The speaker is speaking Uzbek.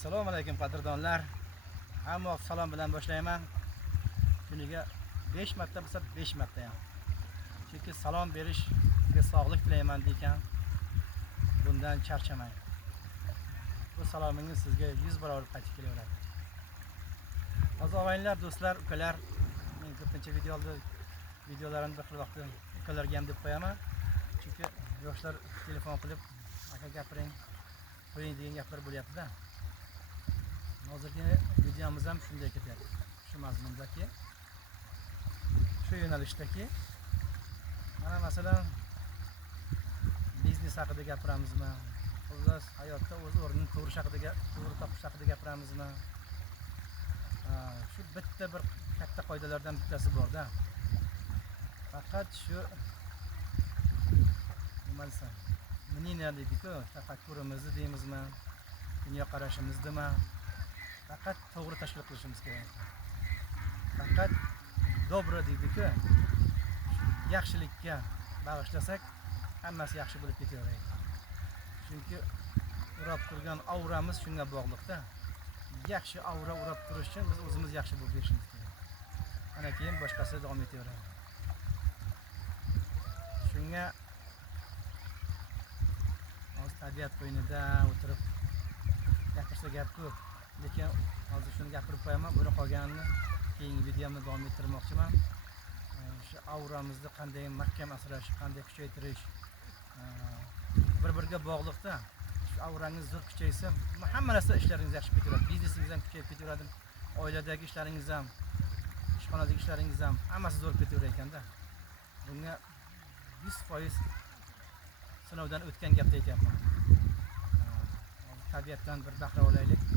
Assalomu alaykum qadrdonlar. Hamma salom bilan boshlayman. Kuniga 5 marta bo'lsa 5 marta ham. Chunki salom berishga sog'lik tilayman degan. Bundan charchamang. Bu salomingiz sizga 100 barobar qaytib kelaveradi. Aziz og'aynilar, do'stlar, ukalar, men ko'pincha videolarimni bir xil vaqtda ukalarga ham deb qo'yaman. Chunki yoshlar telefon qilib, aka gapiring, qo'ying degan gaplar bo'lyapti-da. Hozirgi videomiz ham shunday ketyapti. Shu mazmundaki, shu yo'nalishdagi. Mana masalan, biznes haqida gapiramizmi? Xullas, hayotda o'z o'rnini to'g'ri topish haqida gapiramizmi? Shu bitta bir katta qoidalardan bittasi bor-da. Faqat shu nima desam, мнение deydi-ku, tafakkurimizni deymizmi? Dunyo qarashimizdimi? Faqat to'g'ri tashkil qilishimiz kerak. Faqat dobro deydi-ku, yaxshilikka bag'ishlasak, hammasi yaxshi bo'lib ketaveradi. Chunki urab turgan auramiz shunga bog'liqda. Yaxshi aura urab turish uchun biz o'zimiz yaxshi bo'lib berishimiz kerak. Ana keyin boshqasi davom etaveradi. Shunga o'z tabiat qo'ynida o'tirib gapirsa gap ko'p. Lekin hozir shuni gapirib qo'yaman, buni qolganini keyingi videomda davom ettirmoqchiman. Shu auramizni qanday mahkam asrash, qanday kuchaytirish bir-biriga bog'liqda. Shu aurangiz zo'r kuchaysa, hamma narsa ishlaringiz yaxshi ketaveradi. Biznesingiz ham kuchayib ketaveradi. Oiladagi ishlaringiz ham, ishxonadagi ishlaringiz ham hammasi zo'r ketaverar ekanda. Bunga 100% sinovdan o'tgan gapni aytyapman. Tabiatdan bir bahra olaylik.